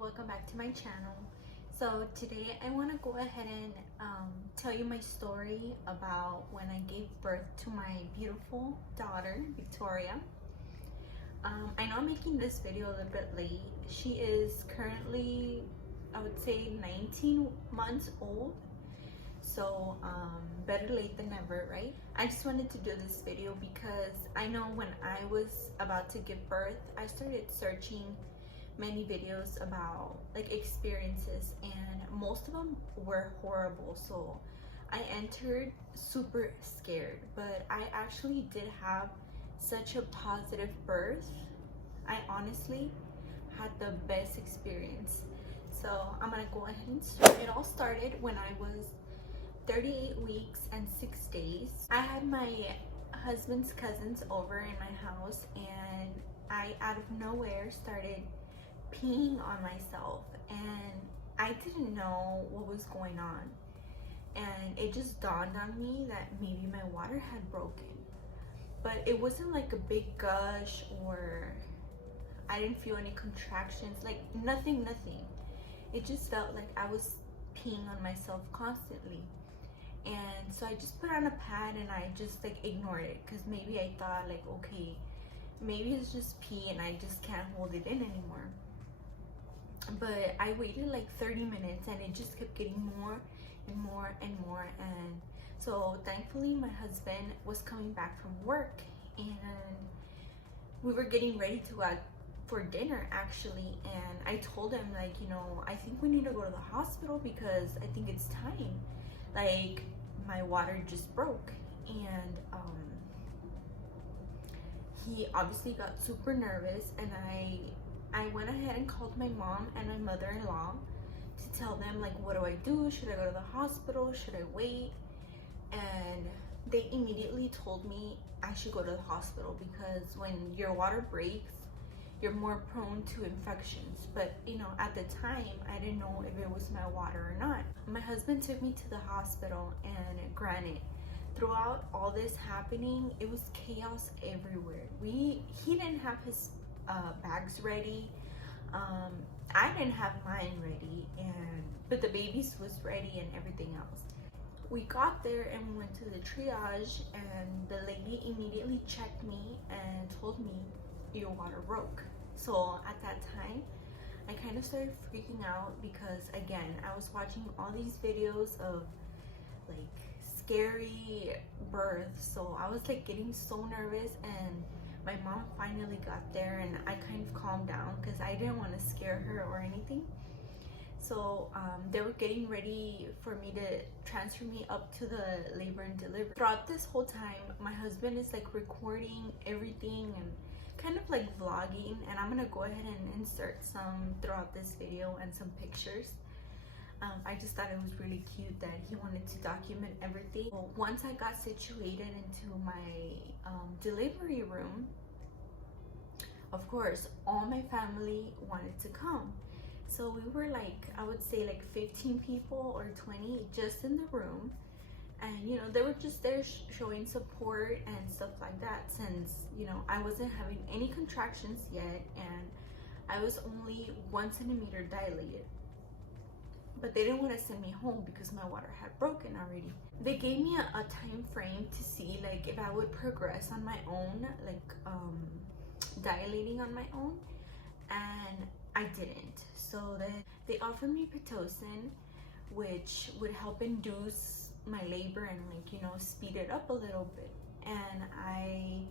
welcome back to my channel. So today I want to go ahead and tell you my story about when I gave birth to my beautiful daughter Victoria. I know I'm making this video a little bit late. She is currently, I would say, 19 months old, so better late than never, right? I just wanted to do this video because I know when I was about to give birth, I started searching many videos about like experiences, and most of them were horrible. So I entered super scared, but I actually did have such a positive birth. I honestly had the best experience. So I'm gonna go ahead and start. It all started when I was 38 weeks and 6 days. I had my husband's cousins over in my house, and I out of nowhere started peeing on myself, and I didn't know what was going on, and it just dawned on me that maybe my water had broken. But it wasn't like a big gush, or I didn't feel any contractions, like nothing. It just felt like I was peeing on myself constantly. And so I just put on a pad and I just like ignored it, because maybe I thought like, okay, maybe it's just pee and I just can't hold it in anymore. But I waited like 30 minutes and it just kept getting more and more and more. And so thankfully my husband was coming back from work, and we were getting ready to go out for dinner actually. And I told him, like, you know, I think we need to go to the hospital because I think it's time. Like, my water just broke. And he obviously got super nervous, and I went ahead and called my mom and my mother-in-law to tell them, like, what do I do? Should I go to the hospital? Should I wait? And they immediately told me I should go to the hospital, because when your water breaks, you're more prone to infections. But you know, at the time I didn't know if it was my water or not. My husband took me to the hospital, and granted, throughout all this happening, it was chaos everywhere. He didn't have his bags ready. I didn't have mine ready, but the baby's was ready and everything else. We got there and we went to the triage, and the lady immediately checked me and told me your water broke. So at that time I kind of started freaking out, because again, I was watching all these videos of like scary births, so I was like getting so nervous. And my mom finally got there, and I kind of calmed down because I didn't want to scare her or anything. So they were getting ready for me to transfer me up to the labor and delivery. Throughout this whole time, my husband is like recording everything and kind of like vlogging, and I'm gonna go ahead and insert some throughout this video and some pictures. I just thought it was really cute that he wanted to document everything. Well, once I got situated into my delivery room, of course, all my family wanted to come. So we were like, I would say like 15 people or 20 just in the room. And you know, they were just there showing support and stuff like that, since, you know, I wasn't having any contractions yet, and I was only 1 centimeter dilated. But they didn't want to send me home because my water had broken already. They gave me a time frame to see like if I would progress on my own, like dilating on my own, and I didn't. So then they offered me Pitocin, which would help induce my labor and, like, you know, speed it up a little bit. And I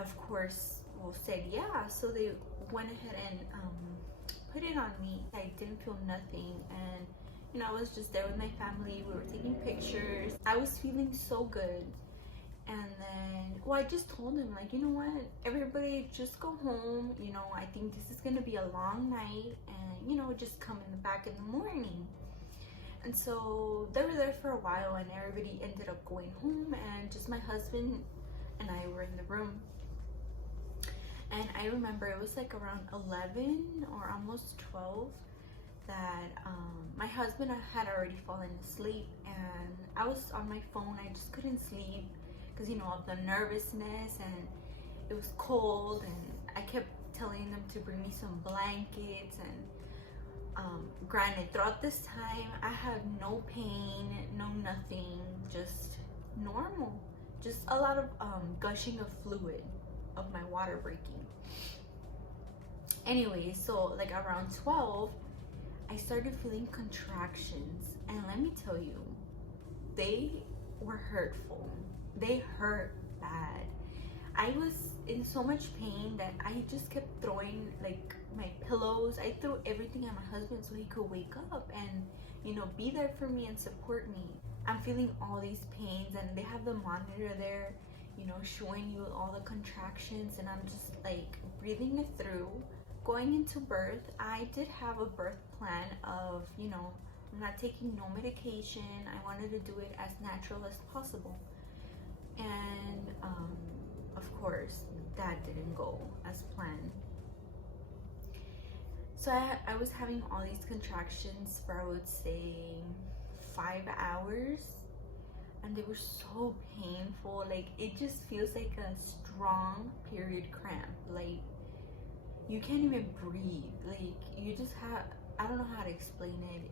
of course said yeah. So they went ahead and put it on me. I didn't feel nothing, and you know, I was just there with my family. We were taking pictures. I was feeling so good. And then, well, I just told him, like, you know what, everybody just go home. You know, I think this is gonna be a long night, and you know, just come in the back in the morning. And so they were there for a while, and everybody ended up going home, and just my husband and I were in the room. And I remember it was like around 11 or almost 12 that my husband had already fallen asleep, and I was on my phone. I just couldn't sleep because, you know, of the nervousness, and it was cold, and I kept telling them to bring me some blankets. And Granted, throughout this time, I had no pain, no nothing, just normal. Just a lot of gushing of fluid, of my water breaking. Anyway, so like around 12, I started feeling contractions. And let me tell you, they were hurtful. They hurt bad. I was in so much pain that I just kept throwing like my pillows. I threw everything at my husband so he could wake up and, you know, be there for me and support me. I'm feeling all these pains, and they have the monitor there, you know, showing you all the contractions, and I'm just like breathing it through. Going into birth, I did have a birth plan of, you know, I'm not taking no medication. I wanted to do it as natural as possible. And of course, that didn't go as planned. So I was having all these contractions for, I would say, 5 hours, and they were so painful. Like, it just feels like a strong period cramp. Like, you can't even breathe. Like, you just have, I don't know how to explain it.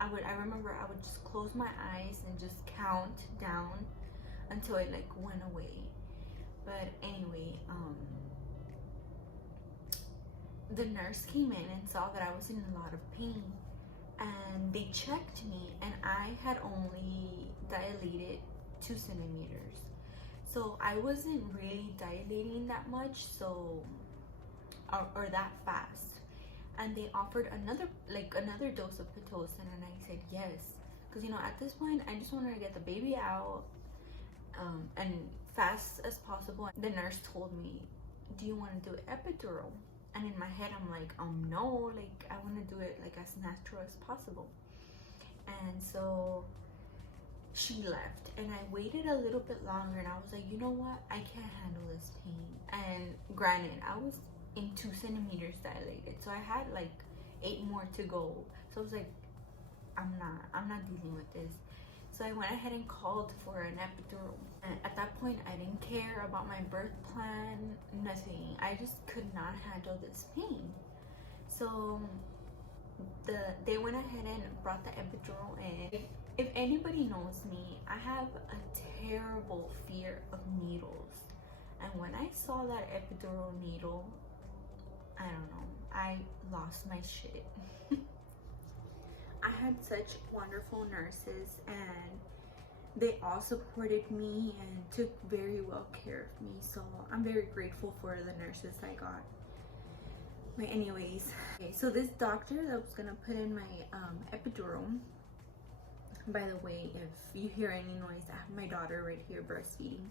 I remember I would just close my eyes and just count down until it like went away. But anyway, the nurse came in and saw that I was in a lot of pain, and they checked me, and I had only dilated 2 centimeters. So I wasn't really dilating that much, so or that fast. And they offered another dose of Pitocin, and I said yes, because, you know, at this point I just wanted to get the baby out and fast as possible. The nurse told me, do you want to do epidural? And in my head I'm like, no, like I want to do it like as natural as possible. And so she left, and I waited a little bit longer, and I was like, you know what, I can't handle this pain. And granted, I was in 2 centimeters dilated, so I had like 8 more to go. So I was like, I'm not dealing with this. So I went ahead and called for an epidural. And at that point, I didn't care about my birth plan, nothing. I just could not handle this pain. So they went ahead and brought the epidural in. If anybody knows me, I have a terrible fear of needles. And when I saw that epidural needle, I don't know, I lost my shit. I had such wonderful nurses, and they all supported me and took very well care of me. So I'm very grateful for the nurses I got. But anyways, okay, so this doctor that was gonna put in my epidural, by the way, if you hear any noise, I have my daughter right here breastfeeding.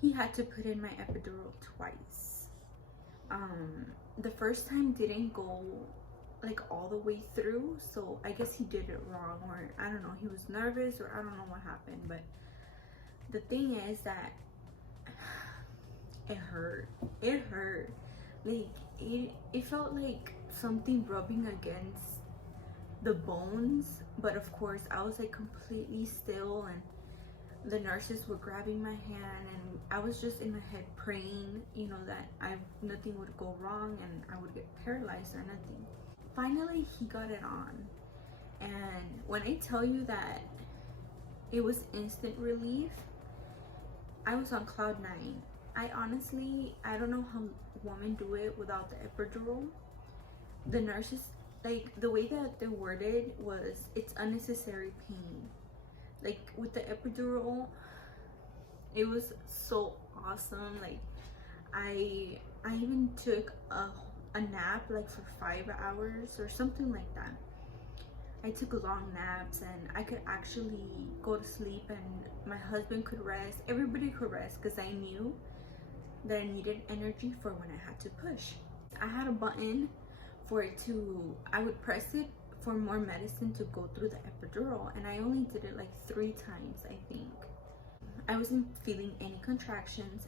He had to put in my epidural twice. The first time didn't go like all the way through, so I guess he did it wrong, or I don't know, he was nervous, or I don't know what happened. But the thing is that it hurt. Like it felt like something rubbing against the bones. But of course I was like completely still, and the nurses were grabbing my hand, and I was just in my head praying, you know, that nothing would go wrong and I would get paralyzed or nothing. Finally, he got it on, and when I tell you that it was instant relief, I was on cloud 9. I don't know how women do it without the epidural. The nurses, like, the way that they worded was, it's unnecessary pain. Like, with the epidural, it was so awesome. Like, I even took a nap like for 5 hours or something like that. I took long naps, and I could actually go to sleep, and my husband could rest. Everybody could rest, because I knew that I needed energy for when I had to push. I had a button for it to, I would press it for more medicine to go through the epidural, and I only did it like 3 times, I think. I wasn't feeling any contractions,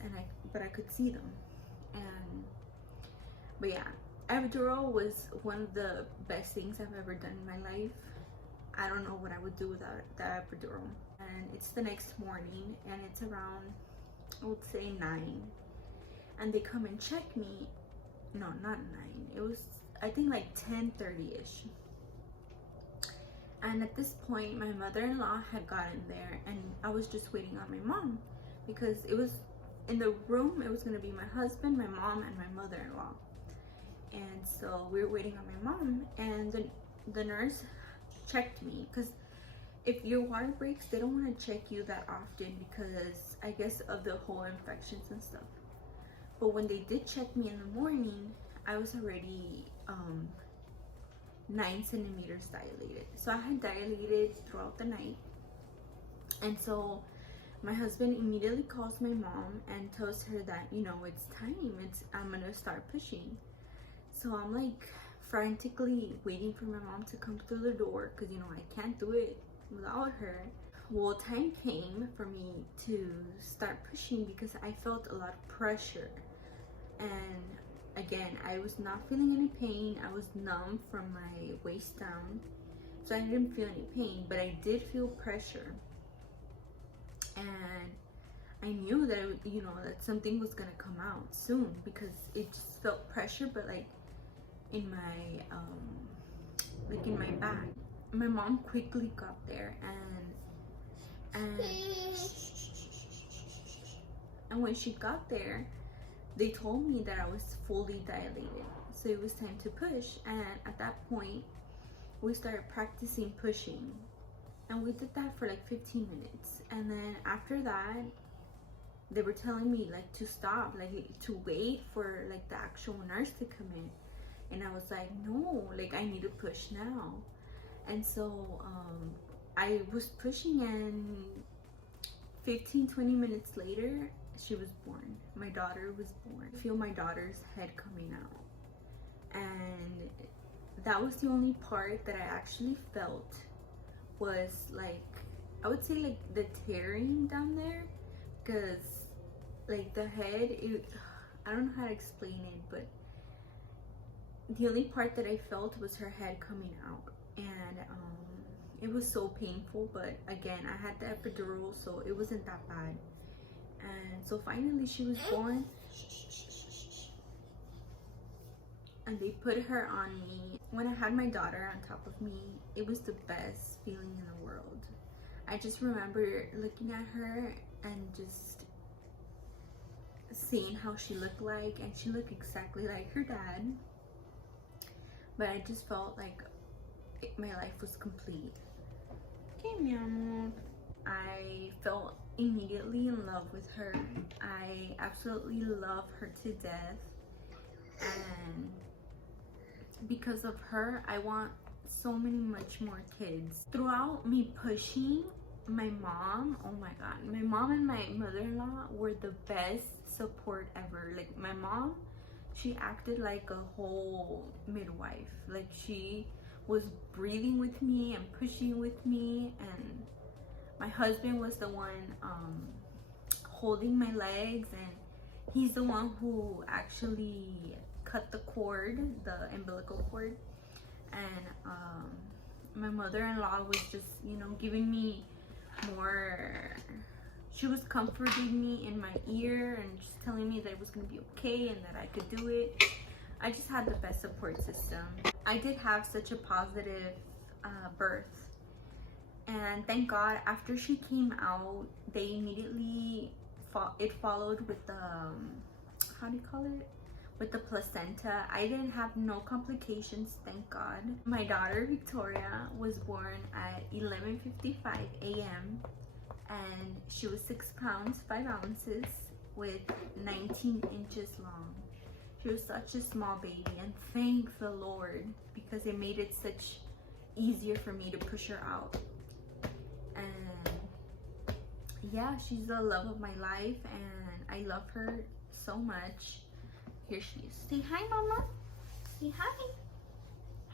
but I could see them. But yeah, epidural was one of the best things I've ever done in my life. I don't know what I would do without the epidural. And it's the next morning, and it's around, I would say 9, and they come and check me. No, not 9, it was I think like 10:30ish. And at this point, my mother-in-law had gotten there, and I was just waiting on my mom, because it was in the room. It was going to be my husband, my mom, and my mother-in-law. And so we were waiting on my mom, and the nurse checked me, because if your water breaks, they don't want to check you that often, because I guess of the whole infections and stuff. But when they did check me in the morning, I was already 9 centimeters dilated. So I had dilated throughout the night. And so my husband immediately calls my mom and tells her that, you know, it's time, I'm gonna start pushing. So I'm like frantically waiting for my mom to come through the door, because, you know, I can't do it without her. Well, time came for me to start pushing, because I felt a lot of pressure. And again, I was not feeling any pain. I was numb from my waist down, so I didn't feel any pain, but I did feel pressure. And I knew that, you know, that something was gonna come out soon, because it just felt pressure, but like in my in my back. My mom quickly got there, and when she got there, they told me that I was fully dilated, so it was time to push. And at that point, we started practicing pushing, and we did that for like 15 minutes. And then after that, they were telling me like to stop, like to wait for like the actual nurse to come in. And I was like, no, like I need to push now. And so I was pushing, and 15-20 minutes later, she was born. My daughter was born. I feel my daughter's head coming out, and that was the only part that I actually felt was like, I would say like the tearing down there, because like the head, I don't know how to explain it, but the only part that I felt was her head coming out. And it was so painful, but again, I had the epidural, so it wasn't that bad. And so finally she was born, and they put her on me. When I had my daughter on top of me, it was the best feeling in the world. I just remember looking at her and just seeing how she looked like, and she looked exactly like her dad. But I just felt like my life was complete. Okay, mi amor. I felt immediately in love with her. I absolutely love her to death, and because of her, I want so much more kids. Throughout me pushing, my mom, oh my god, my mom and my mother-in-law were the best support ever. Like my mom, she acted like a whole midwife. Like she was breathing with me and pushing with me, and my husband was the one holding my legs, and he's the one who actually cut the cord, the umbilical cord. And my mother-in-law was just, you know, giving me more, she was comforting me in my ear and just telling me that it was gonna be okay and that I could do it. I just had the best support system. I did have such a positive birth, and thank God after she came out, they immediately it followed with the how do you call it, with the placenta. I didn't have no complications, thank God. My daughter Victoria was born at 11:55 a.m. and she was 6 pounds 5 ounces with 19 inches long. She was such a small baby, and thank the Lord, because it made it such easier for me to push her out. And yeah, she's the love of my life, and I love her so much. Here she is. Say hi, mama. Say hi.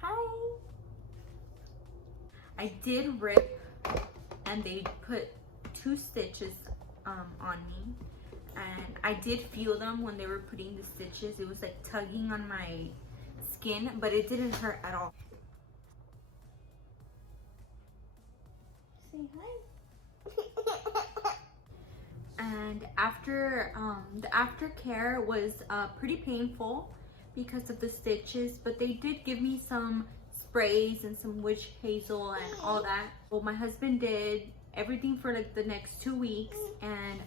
Hi. I did rip, and they put 2 stitches on me, and I did feel them when they were putting the stitches. It was like tugging on my skin, but it didn't hurt at all. Say hi. And after the aftercare was pretty painful because of the stitches, but they did give me some sprays and some witch hazel and all that. Well, my husband did everything for like the next 2 weeks, and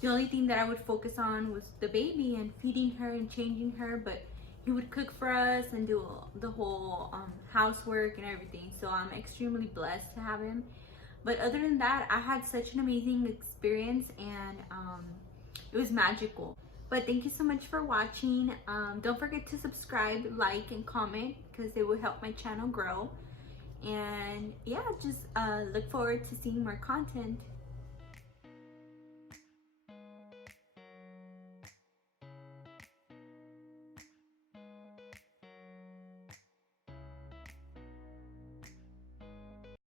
the only thing that I would focus on was the baby and feeding her and changing her, but he would cook for us and do the whole housework and everything. So I'm extremely blessed to have him. But other than that, I had such an amazing experience, and it was magical. But thank you so much for watching. Don't forget to subscribe, like, and comment, because it will help my channel grow. And yeah, just look forward to seeing more content.